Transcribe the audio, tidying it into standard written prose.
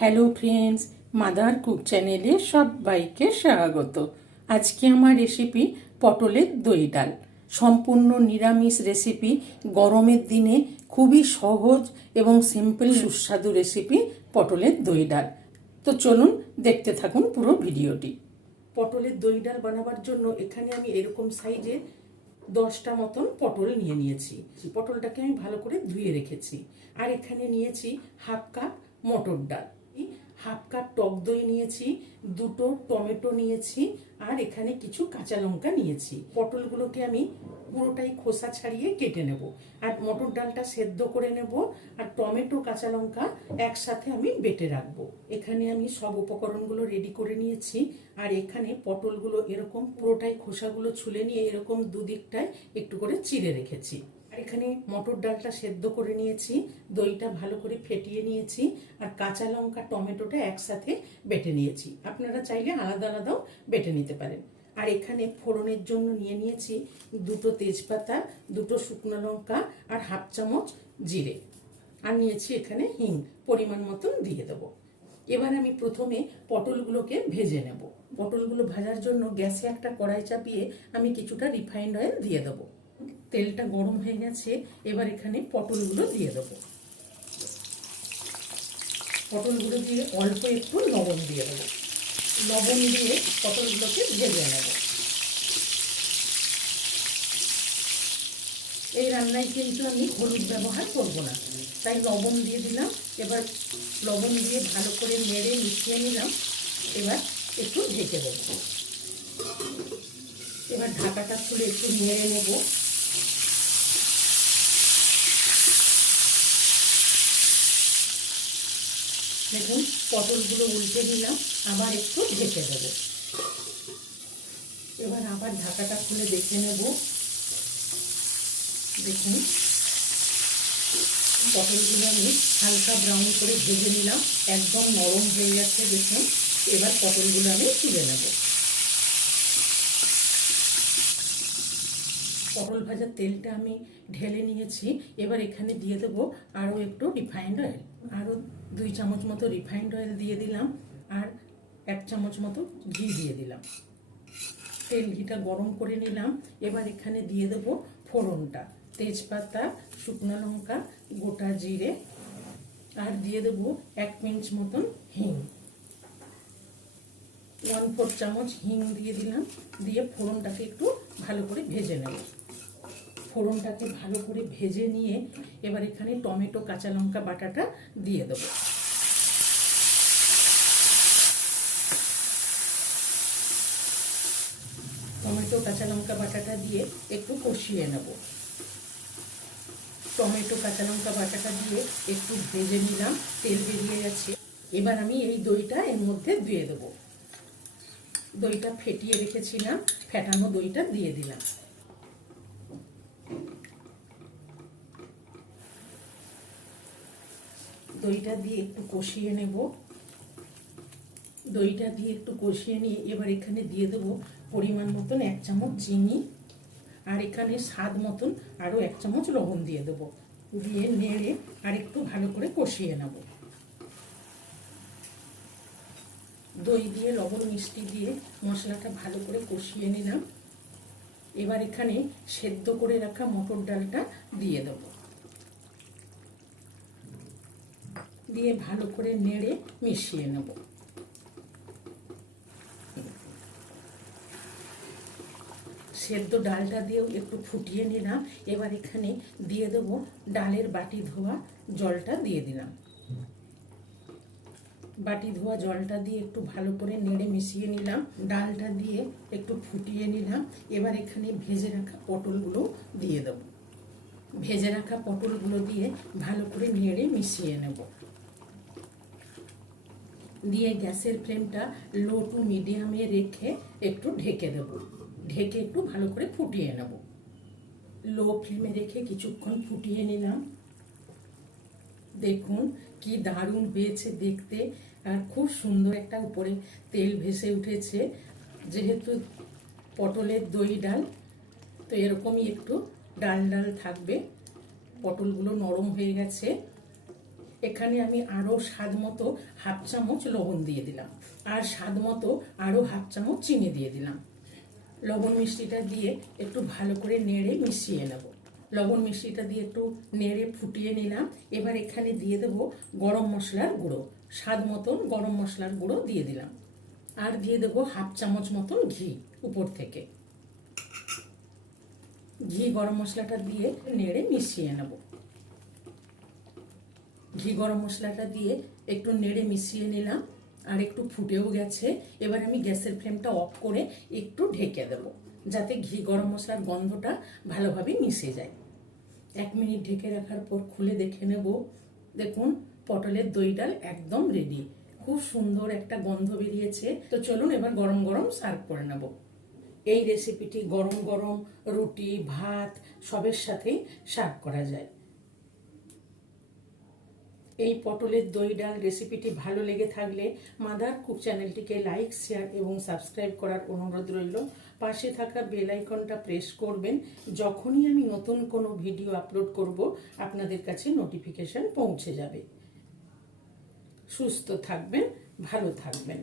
Hello friends, mother cook চ্যানেলে সবাইকে স্বাগত। আজকে আমার রেসিপি পটলের দই ডাল। সম্পূর্ণ নিরামিষ রেসিপি, গরমের দিনে খুবই সহজ এবং সিম্পল সুস্বাদু রেসিপি পটলের দই ডাল। তো চলুন দেখতে থাকুন পুরো ভিডিওটি। পটলের দই ডাল বানাবার জন্য এখানে আমি এরকম সাইজে 10টা মতন পটল নিয়েছি। পটলটাকে আমি ভালো করে ধুয়ে রেখেছি। আর এখানে নিয়েছি হাফ কাপ মটর ডাল, হাফ কাপ টক দই নিয়েছি, 2টো টমেটো নিয়েছি, আর এখানে কিছু কাঁচা লঙ্কা নিয়েছি। পটলগুলোকে আমি পুরোটাই খোসা ছাড়িয়ে কেটে নেব, আর মটর ডালটা সেদ্ধ করে নেব, আর টমেটো কাঁচা লঙ্কা একসাথে আমি বেটে রাখবো। এখানে আমি সব উপকরণগুলো রেডি করে নিয়েছি। আর এখানে পটলগুলো এরকম পুরোটাই খোসাগুলো ছুলে নিয়ে এরকম দুদিকটায় একটু করে চিড়ে রেখেছি। আর এখানে মটর ডালটা সেদ্ধ করে নিয়েছি, দইটা ভালো করে ফেটিয়ে নিয়েছি, আর কাঁচা লঙ্কা টমেটোটা একসাথে বেটে নিয়েছি। আপনারা চাইলে আলাদা আলাদাও বেটে নিতে পারেন। আর এখানে ফোড়নের জন্য নিয়েছি 2টো তেজপাতা, 2টো শুকনো লঙ্কা, আর হাফ চামচ জিরে, আর নিয়েছি এখানে হিং পরিমাণ মতন দিয়ে দেবো। এবার আমি প্রথমে পটলগুলোকে ভেজে নেব। পটলগুলো ভাজার জন্য গ্যাসে একটা কড়াই চাপিয়ে আমি কিছুটা রিফাইন্ড অয়েল দিয়ে দেবো। তেলটা গরম হয়ে গেছে, এবার এখানে পটলগুলো দিয়ে দেবো। পটলগুলো দিয়ে অল্প একটু লবণ দিয়ে দেবো। লবণ দিয়ে পটলগুলোকে ভেজে নেব। এই রান্নায় কিন্তু আমি হলুদ ব্যবহার করব না, তাই লবণ দিয়ে দিলাম। এবার লবণ দিয়ে ভালো করে নেড়ে মিশিয়ে নিলাম। এবার একটু ঢেকে দেব। এবার ঢাকাটা খুলে একটু নেড়ে নেব। দেখুন পটলগুলো উল্টে দিলাম, আবার একটু ঢেকে দেব। এবার আবার ঢাকাটা খুলে দেখে নেব। দেখুন পটলগুলো আমি হালকা ব্রাউন করে ভেজে নিলাম, একদম নরম হয়ে যাচ্ছে। দেখুন এবার পটলগুলো আমি তুলে নেব। পটল ভাজার তেলটা আমি ঢেলে নিয়েছি। এবার এখানে দিয়ে দেবো আরও একটু রিফাইন্ড অয়েল। আরও 2 চামচ মতো রিফাইন্ড অয়েল দিয়ে দিলাম, আর 1 চামচ মতো ঘি দিয়ে দিলাম। তেল ঘিটা গরম করে নিলাম। এবার এখানে দিয়ে দেবো ফোড়নটা, তেজপাতা, শুকনো লঙ্কা, গোটা জিরে, আর দিয়ে দেবো 1 পিঞ্চ মতন হিং। 1/4 চামচ হিং দিয়ে দিলাম। দিয়ে ফোড়নটাকে একটু ভালো করে ভেজে নেব। ফোড়নটাকে ভালো করে ভেজে নিয়ে এবার এখানে টমেটো কাঁচা লঙ্কা বাটাটা দিয়ে দেবো। টমেটো কাঁচা লঙ্কা বাটাটা দিয়ে একটু কষিয়ে নেব। টমেটো কাঁচা লঙ্কা বাটাটা দিয়ে একটু ভেজে নিলাম, তেল বেরিয়ে গেছে। এবার আমি এই দইটা এর মধ্যে দিয়ে দেবো। দইটা ফেটিয়ে রেখেছিলাম, ফেটানো দইটা দিয়ে দিলাম। দইটা দিয়ে একটু কষিয়ে নেব। দইটা দিয়ে একটু কষিয়ে নিয়ে এবার এখানে দিয়ে দেবো পরিমাণ মতন 1 চামচ চিনি, আর এখানে স্বাদ মতন আরও 1 চামচ লবণ দিয়ে দেবো। দিয়ে নেড়ে আর একটু ভালো করে কষিয়ে নেব। দই দিয়ে লবণ মিষ্টি দিয়ে মশলাটা ভালো করে কষিয়ে নিলাম। এবার এখানে সেদ্ধ করে রাখা মটর ডালটা দিয়ে দেব। দিয়ে ভালো করে নেড়ে মিশিয়ে নেব। সেদ্ধ ডালটা দিয়েও একটু ফুটিয়ে নিলাম। এবার এখানে দিয়ে দেবো ডালের বাটি ধোয়া জলটা দিয়ে দিলাম। বাটি ধোয়া জলটা দিয়ে একটু ভালো করে নেড়ে মিশিয়ে নিলাম। ডালটা দিয়ে একটু ফুটিয়ে নিলাম। এবার এখানে ভেজে রাখা পটলগুলো দিয়ে দেব। ভেজে রাখা পটলগুলো দিয়ে ভালো করে নেড়ে মিশিয়ে নেব। দিয়ে গ্যাসের ফ্লেমটা লো টু মিডিয়ামে রেখে একটু ঢেকে দেব। ঢেকে একটু ভালো করে ফুটিয়ে নেব। লো ফ্লেমে রেখে কিছুক্ষণ ফুটিয়ে নিলাম। দেখুন কি দারুণ হয়েছে দেখতে, আর খুব সুন্দর একটা উপরে তেল ভেসে উঠেছে। যেহেতু পটলের দই ডাল, তো এরকমই একটু ডাল ডাল থাকবে। পটলগুলো নরম হয়ে গেছে। এখানে আমি আরও স্বাদ মতো হাফ চামচ লবণ দিয়ে দিলাম, আর স্বাদ মতো আরও হাফ চামচ চিনি দিয়ে দিলাম। লবণ মিষ্টিটা দিয়ে একটু ভালো করে নেড়ে মিশিয়ে নেব। লবণ মিষ্টিটা দিয়ে একটু নেড়ে ফুটিয়ে নিলাম। এবার এখানে দিয়ে দেবো গরম মশলার গুঁড়ো, স্বাদ মতন গরম মশলার গুঁড়ো দিয়ে দিলাম, আর দিয়ে দেবো হাফ চামচ মতন ঘি উপর থেকে। ঘি গরম মশলাটা দিয়ে নেড়ে মিশিয়ে নেব। ঘি গরম মশলাটা দিয়ে একটু নেড়ে মিশিয়ে নিলাম, আর একটু ফুটেও গেছে। এবার আমি গ্যাসের ফ্লেমটা অফ করে একটু ঢেকে দেব, যাতে ঘি গরম মশলার গন্ধটা ভালোভাবে মিশে যায়। 1 মিনিট ঢেকে রাখার পর খুলে দেখে নেব। দেখুন, পটলের দই ডাল একদম রেডি। খুব সুন্দর একটা গন্ধ বেরিয়েছে। তো চলুন এবার গরম গরম সার্ভ করে নেব। এই রেসিপিটি গরম গরম রুটি, ভাত সবের সাথেই সার্ভ করা যায়। এই পটলের দই ডাল রেসিপিটি ভালো লেগে থাকলে মাদার কুক চ্যানেলটিকে লাইক, শেয়ার এবং সাবস্ক্রাইব করার অনুরোধ রইল। পাশে থাকা বেল আইকনটা প্রেস করবেন। যখনই আমি নতুন কোনো ভিডিও আপলোড করব আপনাদের কাছে নোটিফিকেশন পৌঁছে যাবে। সুস্থ থাকবেন, ভালো থাকবেন।